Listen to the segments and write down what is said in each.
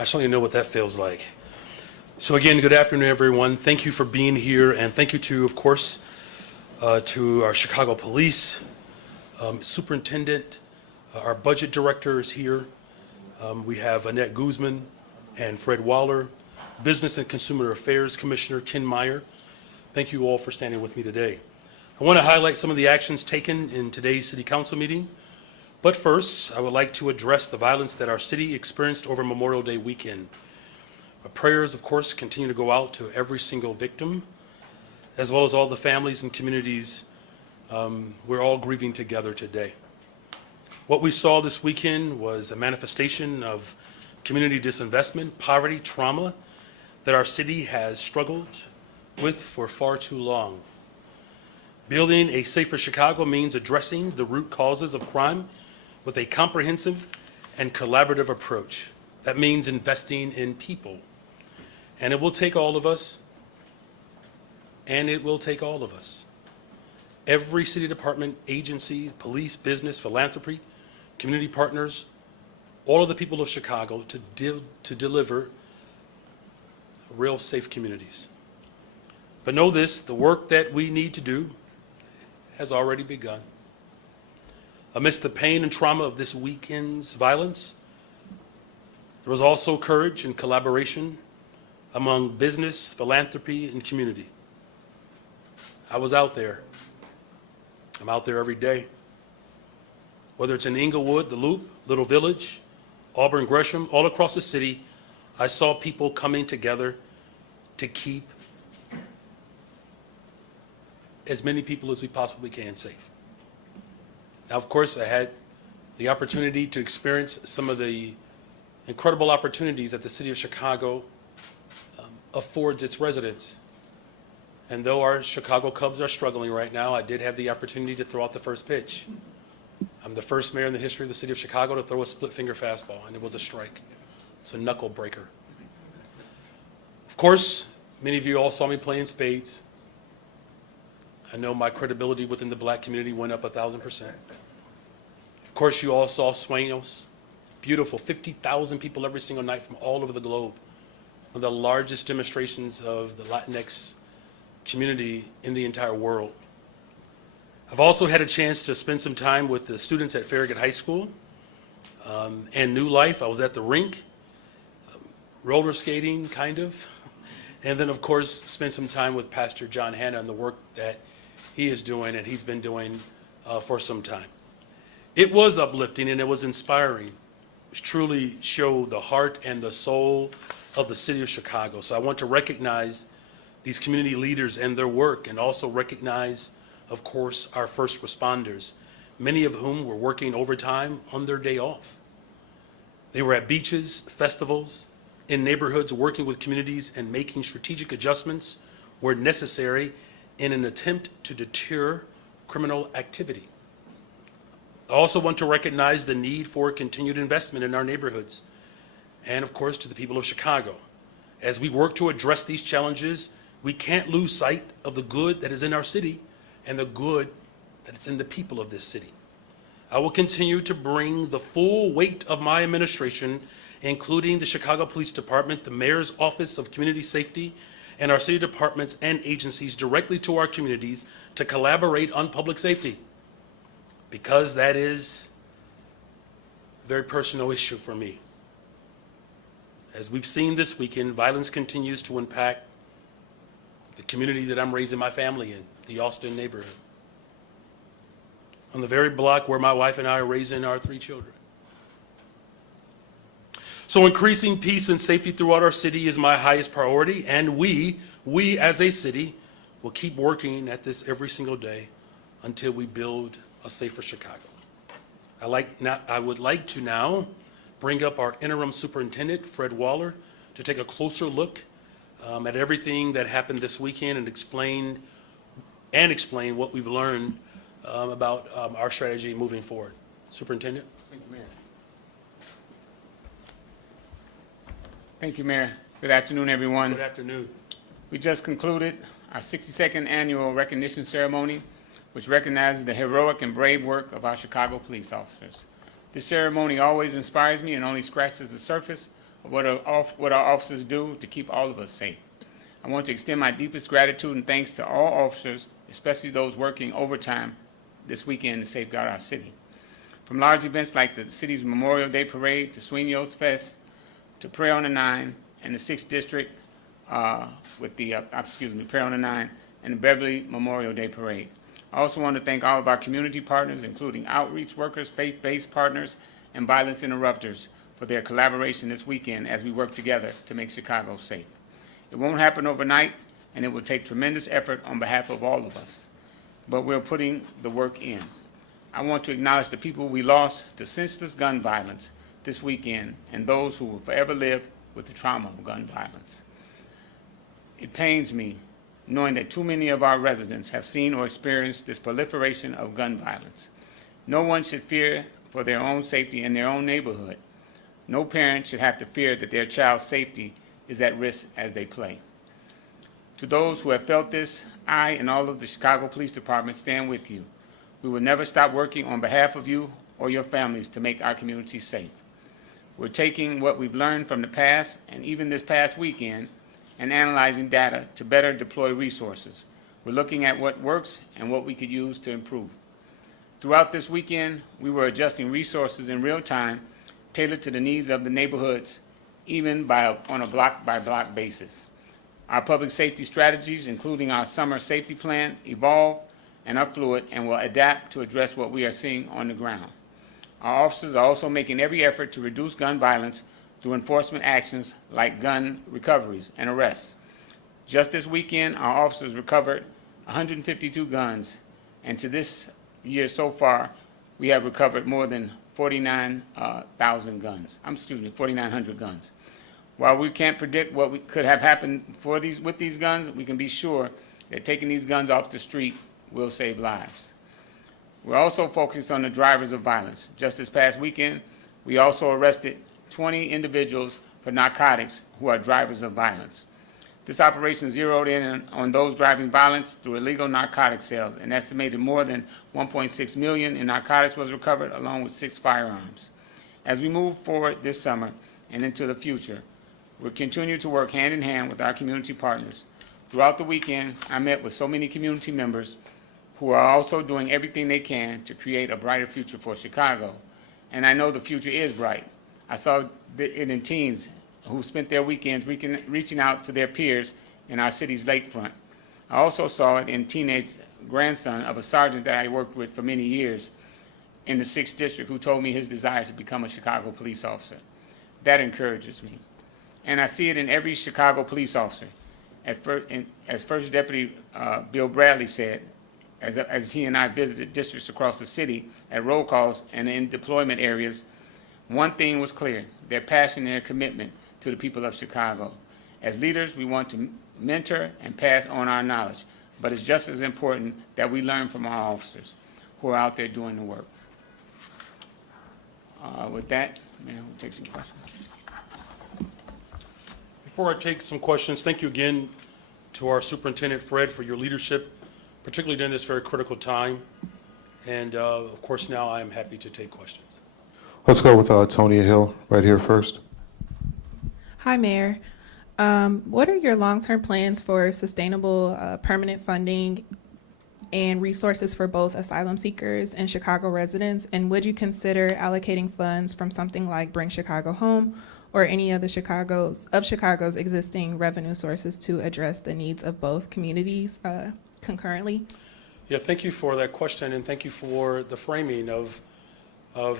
I certainly know what that feels like. So again, good afternoon, everyone. Thank you for being here, and thank you to, of course, to our Chicago Police Superintendent. Our budget director is here. We have Annette Guzman and Fred Waller, Business and Consumer Affairs Commissioner Ken Meyer. Thank you all for standing with me today. I want to highlight some of the actions taken in today's City Council meeting. But first, I would like to address the violence that our city experienced over Memorial Day weekend. Our prayers, of course, continue to go out to every single victim, as well as all the families and communities we're all grieving together today. What we saw this weekend was a manifestation of community disinvestment, poverty, trauma that our city has struggled with for far too long. Building a safer Chicago means addressing the root causes of crime with a comprehensive and collaborative approach. That means investing in people. And it will take all of us, and it will take all of us. Every city department, agency, police, business, philanthropy, community partners, all of the people of Chicago to deliver real safe communities. But know this, the work that we need to do has already begun. Amidst the pain and trauma of this weekend's violence, there was also courage and collaboration among business, philanthropy, and community. I was out there. I'm out there every day. Whether it's in Inglewood, the Loop, Little Village, Auburn, Gresham, all across the city, I saw people coming together to keep as many people as we possibly can safe. Now, of course, I had the opportunity to experience some of the incredible opportunities that the city of Chicago affords its residents. And though our Chicago Cubs are struggling right now, I did have the opportunity to throw out the first pitch. I'm the first mayor in the history of the city of Chicago to throw a split finger fastball, and it was a strike. It's a knuckle breaker. Of course, many of you all saw me playing spades. I know my credibility within the black community went up 1,000%. Of course, you all saw Sueños, beautiful, 50,000 people every single night from all over the globe. One of the largest demonstrations of the Latinx community in the entire world. I've also had a chance to spend some time with the students at Farragut High School and New Life. I was at the rink, roller skating, kind of. And then, of course, spent some time with Pastor John Hanna and the work that he is doing and he's been doing for some time. It was uplifting and it was inspiring, which truly showed the heart and the soul of the city of Chicago. So I want to recognize these community leaders and their work, and also recognize, of course, our first responders, many of whom were working overtime on their day off. They were at beaches, festivals, in neighborhoods, working with communities and making strategic adjustments where necessary in an attempt to deter criminal activity. I also want to recognize the need for continued investment in our neighborhoods and, of course, to the people of Chicago. As we work to address these challenges, we can't lose sight of the good that is in our city and the good that is in the people of this city. I will continue to bring the full weight of my administration, including the Chicago Police Department, the Mayor's Office of Community Safety, and our city departments and agencies directly to our communities to collaborate on public safety, because that is a very personal issue for me. As we've seen this weekend, violence continues to impact the community that I'm raising my family in, the Austin neighborhood, on the very block where my wife and I are raising our 3 children. So increasing peace and safety throughout our city is my highest priority, and we as a city will keep working at this every single day until we build a safer Chicago. I would like to now bring up our interim superintendent, Fred Waller, to take a closer look at everything that happened this weekend and explain what we've learned about our strategy moving forward. Superintendent. Thank you, Mayor. Thank you, Mayor. Good afternoon, everyone. Good afternoon. We just concluded our 62nd annual recognition ceremony, which recognizes the heroic and brave work of our Chicago police officers. This ceremony always inspires me and only scratches the surface what our officers do to keep all of us safe. I want to extend my deepest gratitude and thanks to all officers, especially those working overtime this weekend to safeguard our city. From large events like the city's Memorial Day Parade to Sweeney Oaks Fest to Prayer on the Nine and the 6th District with the, Prayer on the Nine and the Beverly Memorial Day Parade. I also want to thank all of our community partners, including outreach workers, faith-based partners, and violence interrupters for their collaboration this weekend as we work together to make Chicago safe. It won't happen overnight, and it will take tremendous effort on behalf of all of us, but we're putting the work in. I want to acknowledge the people we lost to senseless gun violence this weekend and those who will forever live with the trauma of gun violence. It pains me knowing that too many of our residents have seen or experienced this proliferation of gun violence. No one should fear for their own safety in their own neighborhood. No parent should have to fear that their child's safety is at risk as they play. To those who have felt this, I and all of the Chicago Police Department stand with you. We will never stop working on behalf of you or your families to make our community safe. We're taking what we've learned from the past and even this past weekend and analyzing data to better deploy resources. We're looking at what works and what we could use to improve. Throughout this weekend, we were adjusting resources in real time, tailored to the needs of the neighborhoods, even on a block-by-block basis. Our public safety strategies, including our summer safety plan, evolve and are fluid and will adapt to address what we are seeing on the ground. Our officers are also making every effort to reduce gun violence through enforcement actions like gun recoveries and arrests. Just this weekend, our officers recovered 152 guns, and to this year so far, we have recovered more than 4,900 guns. While we can't predict what could have happened with these guns, we can be sure that taking these guns off the street will save lives. We're also focused on the drivers of violence. Just this past weekend, we also arrested 20 individuals for narcotics who are drivers of violence. This operation zeroed in on those driving violence through illegal narcotic sales, and estimated more than $1.6 million in narcotics was recovered, along with 6 firearms. As we move forward this summer and into the future, we'll continue to work hand in hand with our community partners. Throughout the weekend, I met with so many community members who are also doing everything they can to create a brighter future for Chicago. And I know the future is bright. I saw it in teens who spent their weekends reaching out to their peers in our city's lakefront. I also saw it in teenage grandson of a sergeant that I worked with for many years in the 6th District who told me his desire to become a Chicago police officer. That encourages me. And I see it in every Chicago police officer. As First Deputy Bill Bradley said, as he and I visited districts across the city at roll calls and in deployment areas, one thing was clear: their passion and their commitment to the people of Chicago. As leaders, we want to mentor and pass on our knowledge, but it's just as important that we learn from our officers who are out there doing the work. With that, we'll take some questions. Before I take some questions, thank you again to our Superintendent Fred for your leadership, particularly during this very critical time. And of course, now I am happy to take questions. Let's go with Tonya Hill right here first. Hi, Mayor. What are your long-term plans for sustainable permanent funding and resources for both asylum seekers and Chicago residents? And would you consider allocating funds from something like Bring Chicago Home or any of Chicago's existing revenue sources to address the needs of both communities concurrently? Yeah, thank you for that question, and thank you for the framing of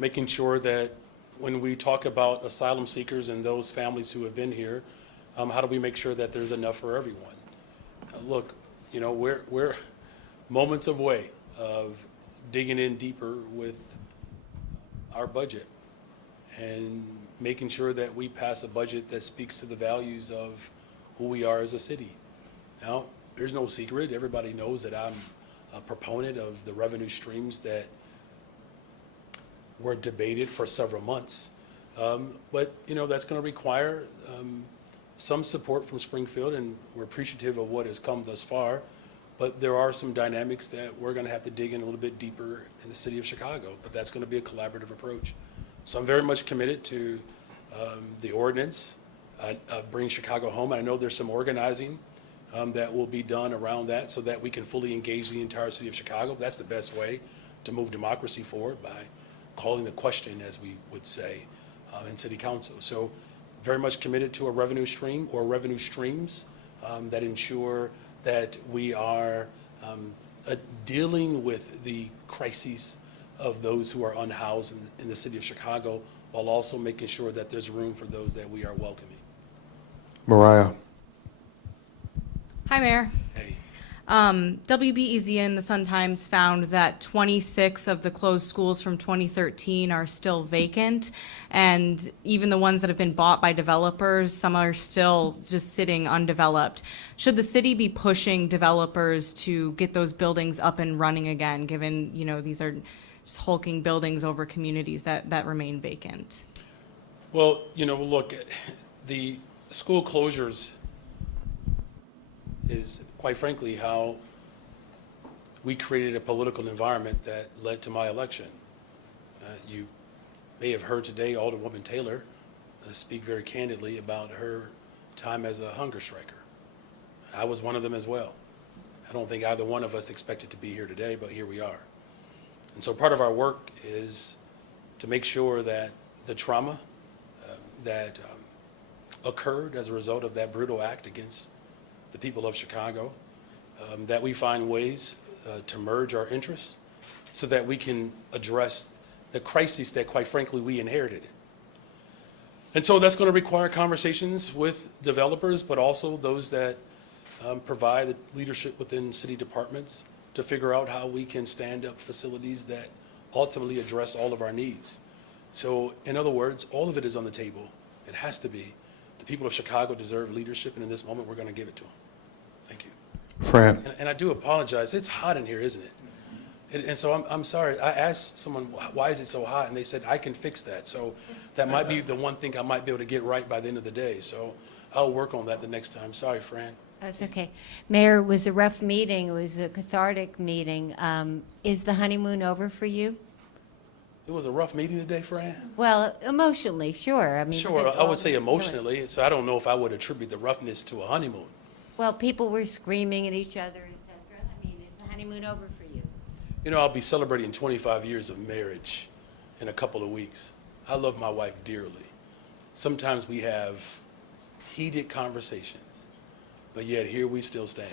making sure that when we talk about asylum seekers and those families who have been here, how do we make sure that there's enough for everyone? Look, you know, we're moments away of digging in deeper with our budget and making sure that we pass a budget that speaks to the values of who we are as a city. Now, there's no secret. Everybody knows that I'm a proponent of the revenue streams that were debated for several months. But, you know, that's going to require some support from Springfield, and we're appreciative of what has come thus far. But there are some dynamics that we're going to have to dig in a little bit deeper in the city of Chicago, but that's going to be a collaborative approach. So I'm very much committed to the ordinance, Bring Chicago Home. I know there's some organizing that will be done around that so that we can fully engage the entire city of Chicago. That's the best way to move democracy forward, by calling the question, as we would say, in city council. So very much committed to a revenue stream or revenue streams that ensure that we are dealing with the crises of those who are unhoused in the city of Chicago, while also making sure that there's room for those that we are welcoming. Mariah. Hi, Mayor. Hey, WBEZ and the Sun-Times found that 26 of the closed schools from 2013 are still vacant, and even the ones that have been bought by developers, some are still just sitting undeveloped. Should the city be pushing developers to get those buildings up and running again, given, you know, these are just hulking buildings over communities that remain vacant? well, you know, look, the school closures is, quite frankly, how we created a political environment that led to my election. You may have heard today Alderwoman Taylor speak very candidly about her time as a hunger striker. I was one of them as well. I don't think either one of us expected to be here today, but here we are. And so part of our work is to make sure that the trauma that occurred as a result of that brutal act against the people of Chicago, that we find ways to merge our interests so that we can address the crises that, quite frankly, we inherited. And so that's going to require conversations with developers, but also those that provide the leadership within city departments to figure out how we can stand up facilities that ultimately address all of our needs. So, in other words, all of it is on the table. It has to be. The people of Chicago deserve leadership, and in this moment, we're going to give it to them. Thank you. Fran. And I do apologize. It's hot in here, isn't it? And so I'm sorry. I asked someone, why is it so hot? And they said, I can fix that. So that might be the one thing I might be able to get right by the end of the day. So I'll work on that the next time. Sorry, Fran. That's okay. Mayor, it was a rough meeting. It was a cathartic meeting. Is the honeymoon over for you? It was a rough meeting today, Fran. Well, emotionally, sure. I mean, Sure, I would say emotionally. So I don't know if I would attribute the roughness to a honeymoon. Well, people were screaming at each other, etc. I mean, is the honeymoon over for you? You know, I'll be celebrating 25 years of marriage in a couple of weeks. I love my wife dearly. Sometimes we have heated conversations, but yet here we still stand.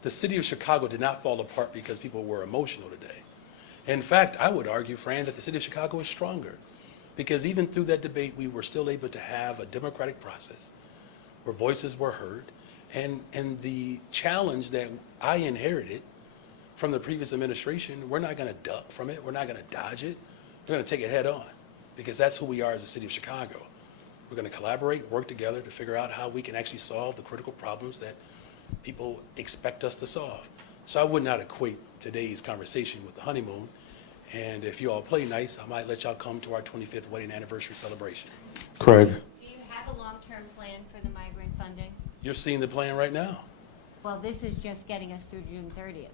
The city of Chicago did not fall apart because people were emotional today. In fact, I would argue, Fran, that the city of Chicago is stronger, because even through that debate, we were still able to have a democratic process where voices were heard, and the challenge that I inherited from the previous administration, we're not going to duck from it. We're not going to dodge it. We're going to take it head on, because that's who we are as a city of Chicago. We're going to collaborate, work together to figure out how we can actually solve the critical problems that people expect us to solve. So I would not equate today's conversation with the honeymoon. And if you all play nice, I might let y'all come to our 25th wedding anniversary celebration. Craig. Do you have a long-term plan for the migrant funding? You're seeing the plan right now. Well, this is just getting us through June 30th.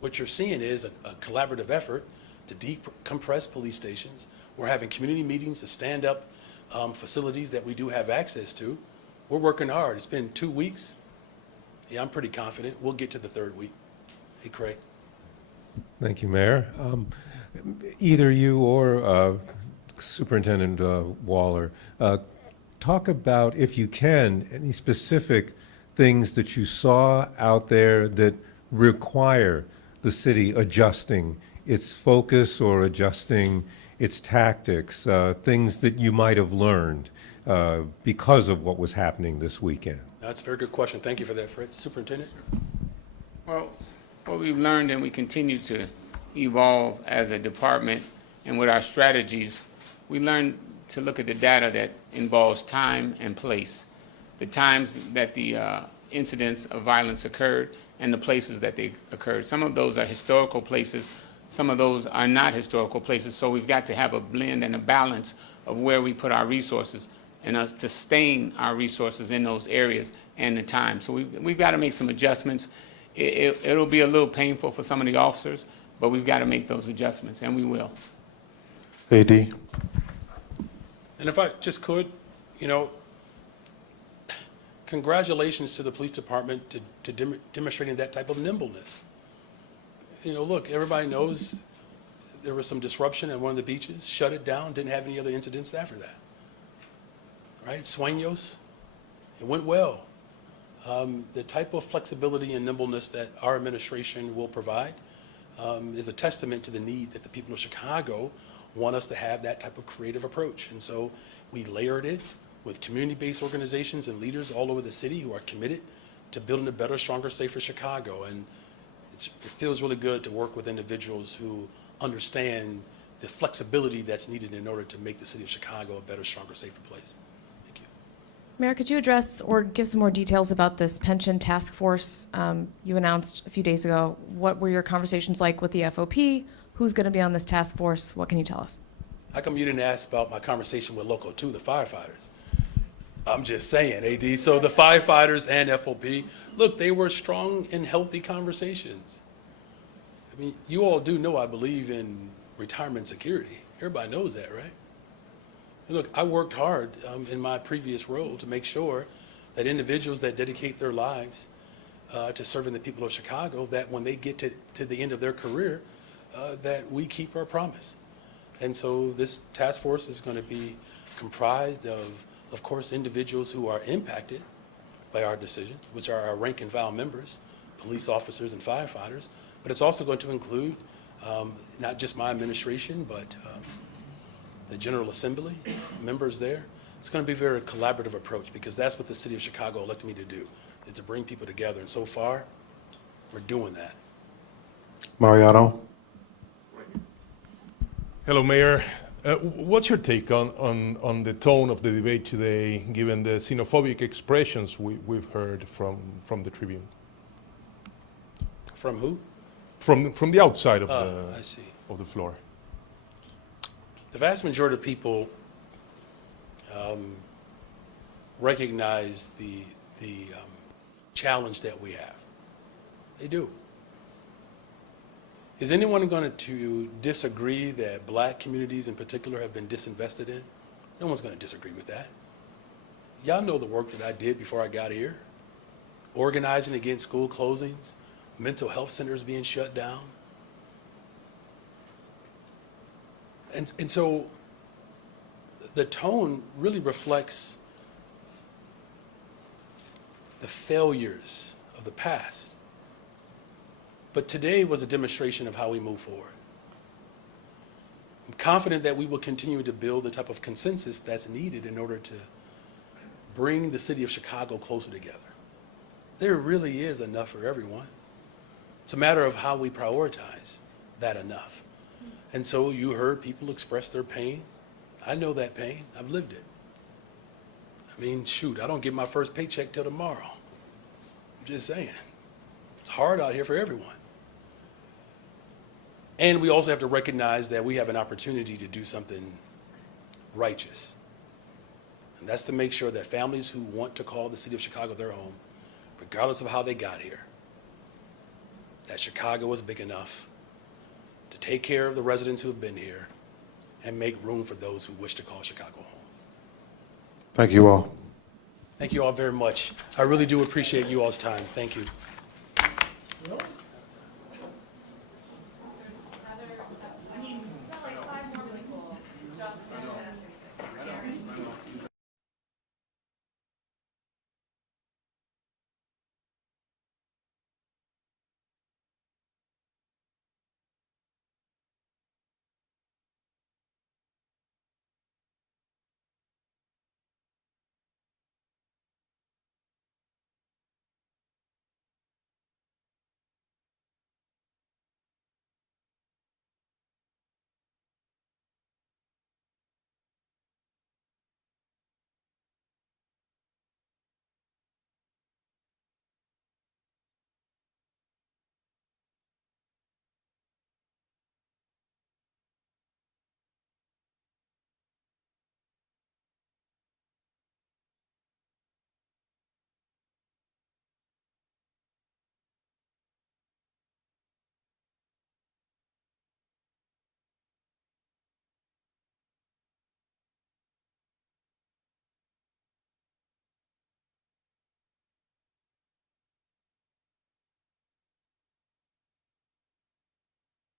What you're seeing is a collaborative effort to decompress police stations. We're having community meetings to stand up facilities that we do have access to. We're working hard. It's been 2 weeks. Yeah, I'm pretty confident we'll get to the third week. Hey, Craig. Thank you, Mayor. Either you or Superintendent Waller, talk about, if you can, any specific things that you saw out there that require the city adjusting its focus or adjusting its tactics, things that you might have learned because of what was happening this weekend. That's a very good question. Thank you for that, Fred. Superintendent? Well, what we've learned, and we continue to evolve as a department and with our strategies, we learned to look at the data that involves time and place, the times that the incidents of violence occurred and the places that they occurred. Some of those are historical places, some of those are not historical places, so we've got to have a blend and a balance of where we put our resources and us to sustain our resources in those areas and the time. So we've got to make some adjustments. It'll be a little painful for some of the officers, but we've got to make those adjustments, and we will. AD. And if I just could, You know, congratulations to the police department to demonstrating that type of nimbleness. You know, look, everybody knows there was some disruption at one of the beaches, shut it down, didn't have any other incidents after that. Right? Sueños, it went well. The type of flexibility and nimbleness that our administration will provide is a testament to the need that the people of Chicago want us to have that type of creative approach. And so we layered it with community-based organizations and leaders all over the city who are committed to building a better, stronger, safer Chicago. And it feels really good to work with individuals who understand the flexibility that's needed in order to make the city of Chicago a better, stronger, safer place. Thank you. Mayor, could you address or give some more details about this pension task force you announced a few days ago? What were your conversations like with the FOP? Who's going to be on this task force? What can you tell us? How come you didn't ask about my conversation with Local 2, the firefighters? I'm just saying, AD. So the firefighters and FOP, look, they were strong and healthy conversations. I mean, you all do know I believe in retirement security. Everybody knows that, right? And look, I worked hard in my previous role to make sure that individuals that dedicate their lives to serving the people of Chicago, that when they get to the end of their career, that we keep our promise. And so this task force is going to be comprised of course, individuals who are impacted by our decision, which are our rank and file members, police officers and firefighters, but it's also going to include not just my administration, but the General Assembly, members there. It's going to be a very collaborative approach because that's what the city of Chicago elected me to do, is to bring people together. And so far, we're doing that. Mariano. Hello, Mayor. What's your take on the tone of the debate today, given the xenophobic expressions we've heard from the Tribune? From who? From the outside of I see. the floor. The vast majority of people recognize the challenge that we have. They do. Is anyone going to disagree that black communities in particular have been disinvested in? No one's going to disagree with that. Y'all know the work that I did before I got here. Organizing against school closings, mental health centers being shut down. And so the tone really reflects the failures of the past. But today was a demonstration of how we move forward. I'm confident that we will continue to build the type of consensus that's needed in order to bring the city of Chicago closer together. There really is enough for everyone. It's a matter of how we prioritize that enough. And so you heard people express their pain. I know that pain. I've lived it. I mean, shoot, I don't get my first paycheck till tomorrow. I'm just saying. It's hard out here for everyone. And we also have to recognize that we have an opportunity to do something righteous. And that's to make sure that families who want to call the city of Chicago their home, regardless of how they got here, that Chicago is big enough to take care of the residents who have been here and make room for those who wish to call Chicago home. Thank you all. Thank you all very much. I really do appreciate you all's time. Thank you.